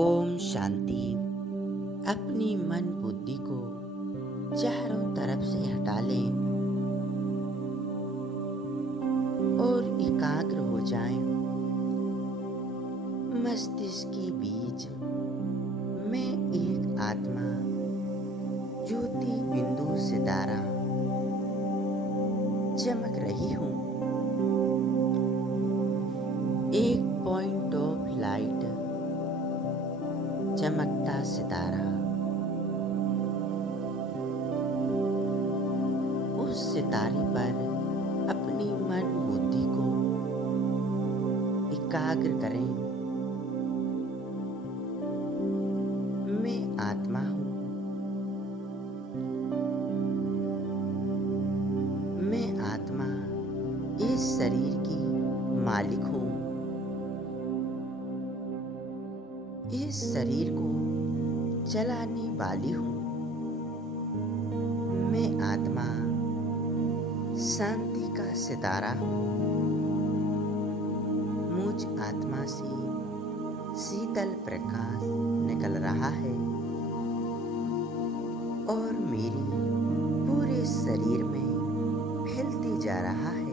ओम शांति। अपनी मन बुद्धि को चारों तरफ से हटा लें और एकाग्र हो जाएं। मस्तिष्क के बीच में एक आत्मा ज्योति बिंदु सितारा चमक रही हूँ। एक पॉइंट ऑफ लाइट, चमकता सितारा। उस सितारे पर अपनी मन बुद्धि को एकाग्र करें। मैं आत्मा हूँ। मैं आत्मा इस शरीर की मालिक हूँ। इस शरीर को चलाने वाली हूँ। मैं आत्मा शांति का सितारा हूँ। मुझ आत्मा से शीतल प्रकाश निकल रहा है और मेरे पूरे शरीर में फैलते जा रहा है।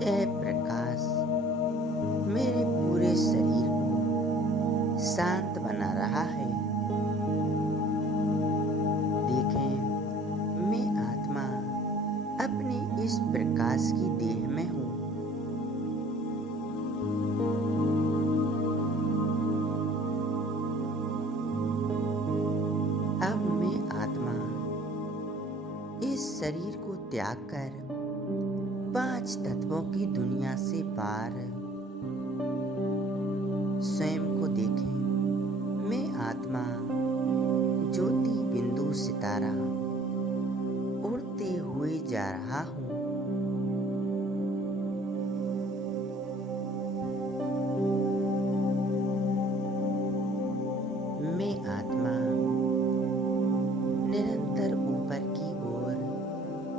यह प्रकाश मेरे पूरे शरीर को शांत बना रहा है। देखें, मैं आत्मा अपने इस प्रकाश की देह में हूँ। अब मैं आत्मा इस शरीर को त्याग कर 5 तत्वों की दुनिया से पार स्वयं को देखें। मैं आत्मा ज्योति बिंदु सितारा उड़ते हुए जा रहा हूँ। मैं आत्मा निरंतर ऊपर की ओर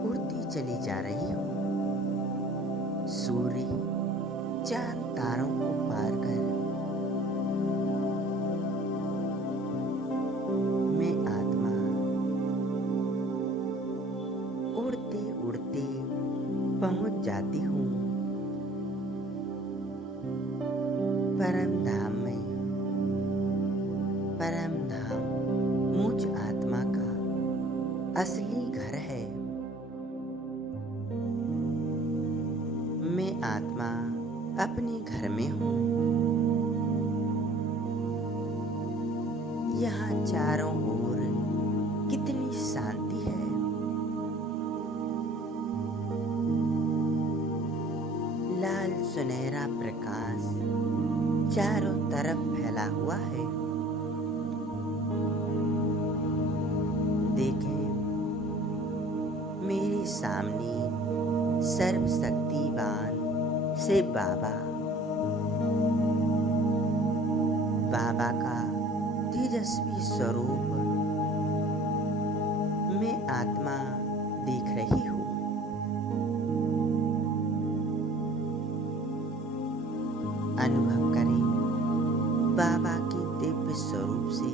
उड़ती चली जा रही हूँ। सूर्य चांद तारों को पार कर मैं आत्मा उड़ते उड़ते पहुंच जाती हूँ परम धाम में। परम धाम मुझ आत्मा का असली घर है। मैं आत्मा अपने घर में हूँ। यहाँ चारों ओर कितनी शांति है। लाल सुनहरा प्रकाश चारों तरफ फैला हुआ है। देखें, मेरे सामने सर्वशक्तिवान से बाबा का तेजस्वी स्वरूप मैं आत्मा देख रही हूँ। अनुभव करें बाबा के दिव्य स्वरूप से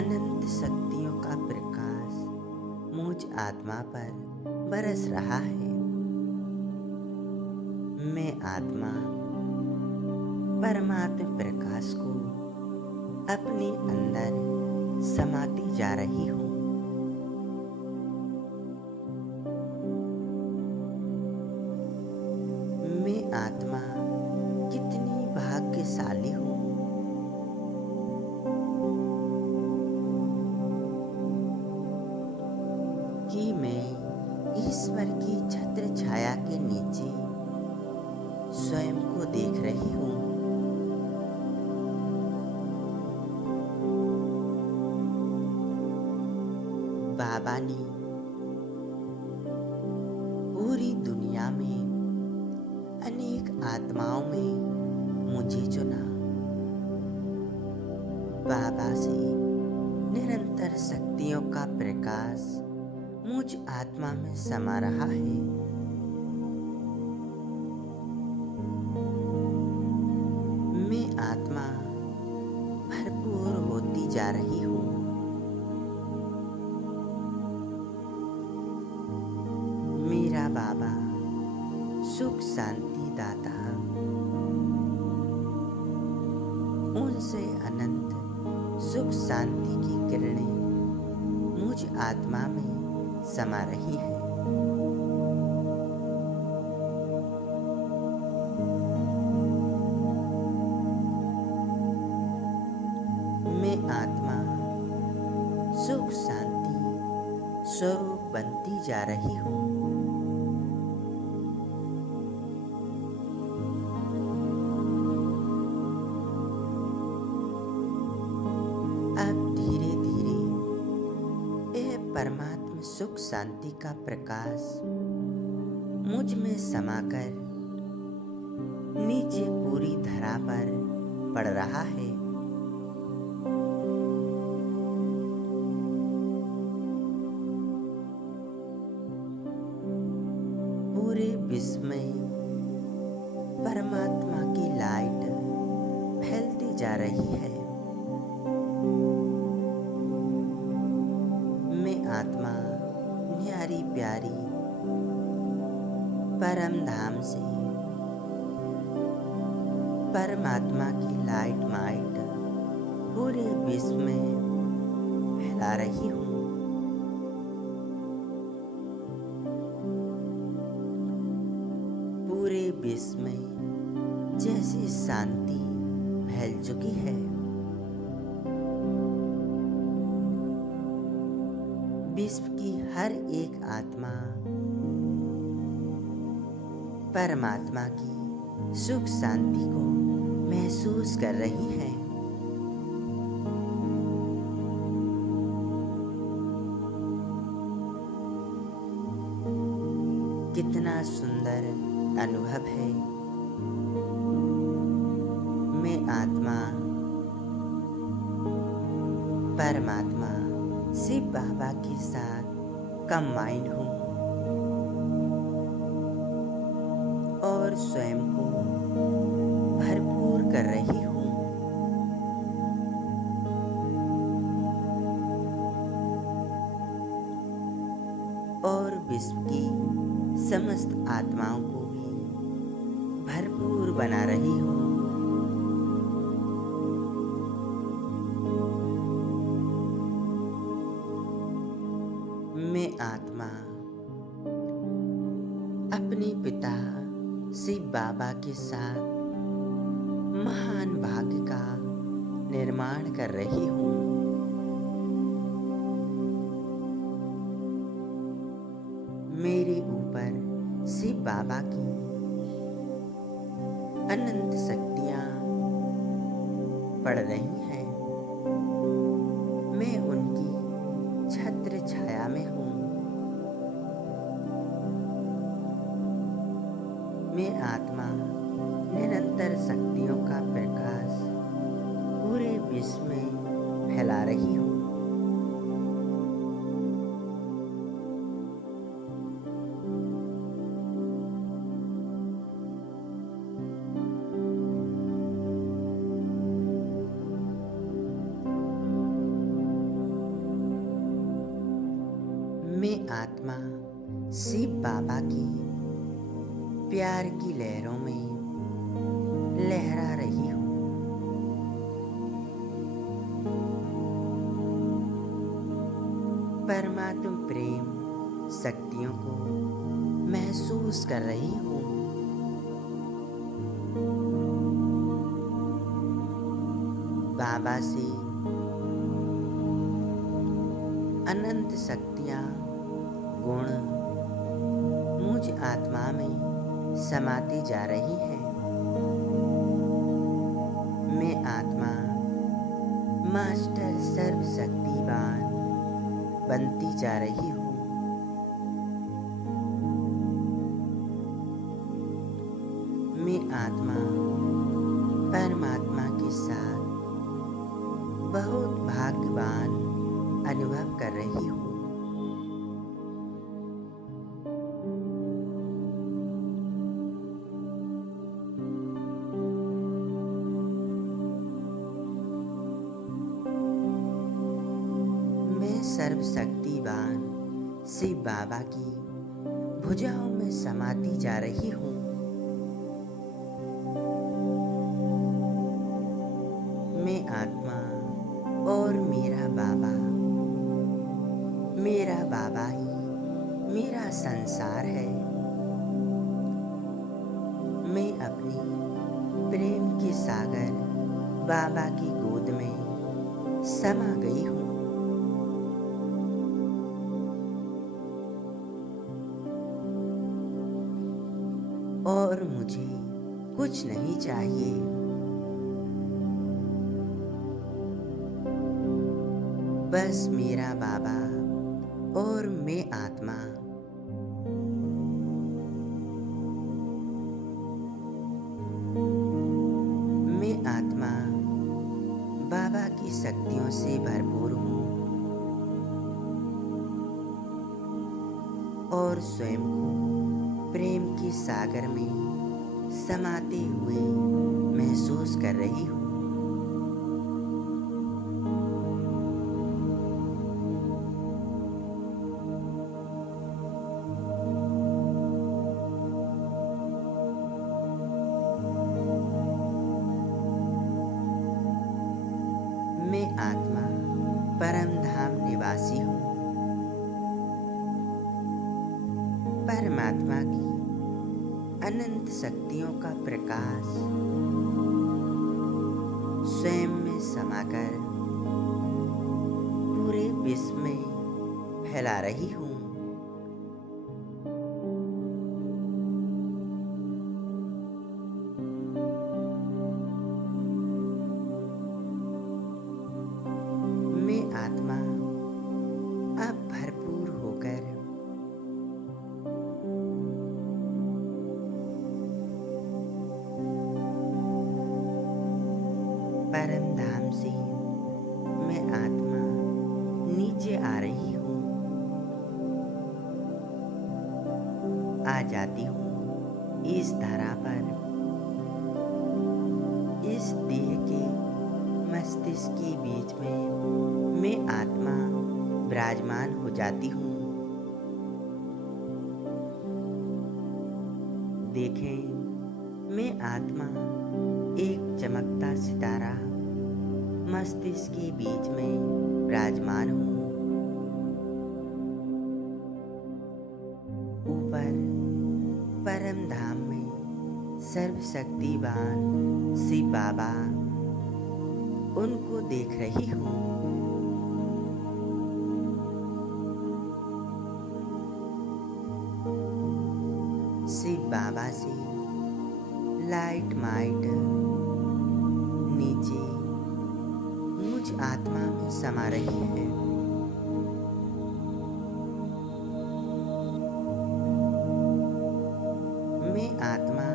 अनंत शक्तियों का प्रकाश मुझ आत्मा पर बरस रहा है। मैं आत्मा परमात्मा प्रकाश को अपने अंदर समाती जा रही हूँ। मैं आत्मा कितनी भाग्यशाली हूँ। कि मैं ईश्वर की छत्र छाया के नीचे स्वयं को देख रही हूँ। बाबा ने पूरी दुनिया में अनेक आत्माओं में मुझे चुना। बाबा से निरंतर शक्तियों का प्रकाश मुझ आत्मा में समा रहा है। मैं आत्मा भरपूर होती जा रही हूँ। मेरा बाबा सुख शांति दाता उनसे अनंत सुख शांति की किरणें मुझ आत्मा में समा रही है। मैं आत्मा सुख शांति स्वरूप बनती जा रही हूँ। अब धीरे धीरे यह परमात्मा सुख शांति का प्रकाश मुझ में समाकर नीचे पूरी धरा पर पड़ रहा है। पूरे विश्व में परमात्मा की लाइट फैलती जा रही है। मैं आत्मा न्यारी प्यारी परम धाम से परमात्मा की लाइट माइट पूरे विश्व में फैला रही हूँ। पूरे विश्व में जैसी शांति फैल चुकी है, विश्व की हर एक आत्मा परमात्मा की सुख शांति को महसूस कर रही है। कितना सुंदर अनुभव है। मैं आत्मा परमात्मा शिव बाबा के साथ कंबाइंड हूँ और स्वयं को भरपूर कर रही हूँ। और विश्व की समस्त आत्माओं को भी भरपूर बना रही हूँ। मैं आत्मा अपने पिता शिव बाबा के साथ महान भाग्य का निर्माण कर रही हूँ। मेरे ऊपर शिव बाबा की अनंत शक्तियाँ पड़ रही हैं। मैं उनकी छत्र छाया में हूँ। मैं आत्मा निरंतर शक्तियों का प्रकाश पूरे विश्व में फैला रही हूँ। मैं आत्मा शिव बाबा की प्यार की लहरों में लहरा रही हूँ। परमात्मा प्रेम शक्तियों को महसूस कर रही हूँ। बाबा से अनंत शक्तियाँ गुण मुझ आत्मा में समाती जा रही है। मैं आत्मा मास्टर सर्वशक्तिवान बनती जा रही हूँ। मैं आत्मा परमात्मा के साथ बहुत भाग्यवान अनुभव कर रही हूँ। सर्वशक्तिवान शिव बाबा की भुजाओं में समाती जा रही हूँ। मैं आत्मा और मेरा बाबा ही मेरा संसार है। मैं अपनी प्रेम के सागर बाबा की गोद में समा गई हूँ। और मुझे कुछ नहीं चाहिए। बस मेरा बाबा और मैं आत्मा। मैं आत्मा बाबा की शक्तियों से भरपूर हूँ और स्वयं को प्रेम के सागर में समाते हुए महसूस कर रही हूँ। मैं आत्मा परम धाम निवासी हूँ। परमात्मा की अनंत शक्तियों का प्रकाश स्वयं में समाकर पूरे विश्व में फैला रही हूँ। मैं आत्मा अब भरपूर होकर परम धाम से मैं आत्मा नीचे आ रही हूँ। आ जाती हूँ इस धरा पर। इस देह के मस्तिष्क के बीच में मैं आत्मा विराजमान हो जाती हूँ। देखें, मैं आत्मा एक चमकता सितारा मस्तिष्क के बीच में विराजमान हूँ। ऊपर परम धाम में सर्वशक्तिवान शिव बाबा, उनको देख रही हूँ। शिव बाबा से लाइट माइट नीचे मुझ आत्मा में समा रही है। मैं आत्मा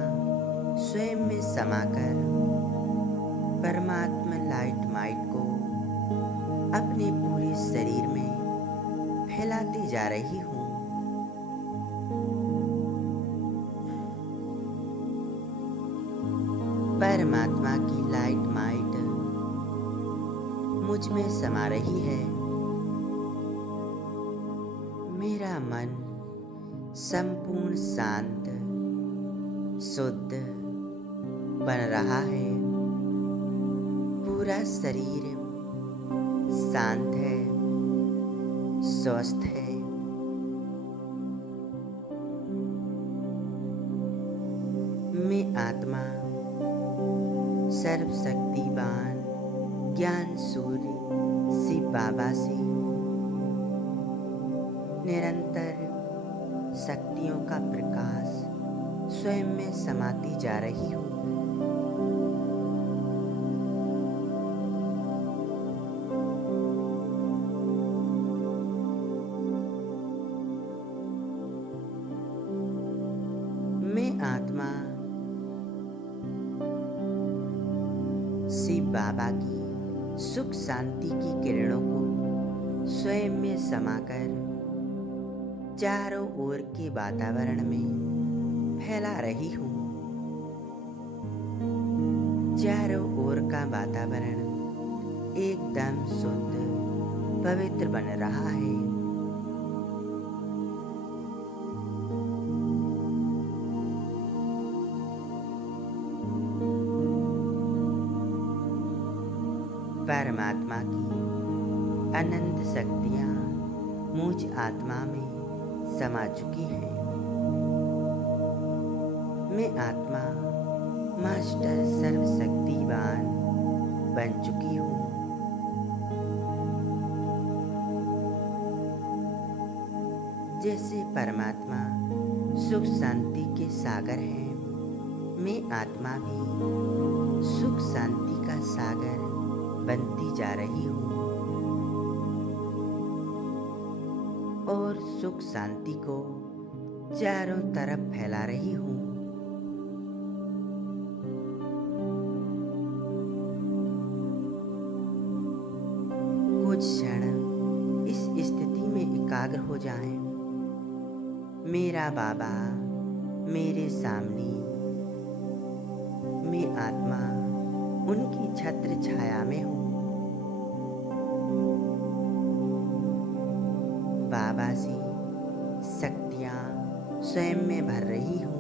स्वयं में समाकर परमात्मा लाइट माइट को अपने पूरे शरीर में फैलाती जा रही हूँ। परमात्मा की लाइट माइट मुझ में समा रही है। मेरा मन संपूर्ण शांत शुद्ध बन रहा है। पूरा शरीर शांत है, स्वस्थ है। मैं आत्मा सर्वशक्तिवान ज्ञान सूर्य शिव बाबा से निरंतर शक्तियों का प्रकाश स्वयं में समाती जा रही हूँ। मैं आत्मा शिव बाबा की सुख शांति की किरणों को स्वयं में समाकर चारों ओर के वातावरण में फैला रही हूँ। चारों ओर का वातावरण एकदम शुद्ध पवित्र बन रहा है। परमात्मा की अनंत शक्तियाँ मुझ आत्मा में समा चुकी हैं। मैं आत्मा मास्टर सर्वशक्तिवान बन चुकी हूँ। जैसे परमात्मा सुख शांति के सागर हैं, मैं आत्मा भी सुख शांति का सागर बनती जा रही हूँ और सुख शांति को चारों तरफ फैला रही हूँ। कुछ क्षण इस स्थिति में एकाग्र हो जाएं। मेरा बाबा मेरे सामने, मैं आत्मा उनकी छत्र छाया में हूँ। बाबा से शक्तियाँ स्वयं में भर रही हूँ।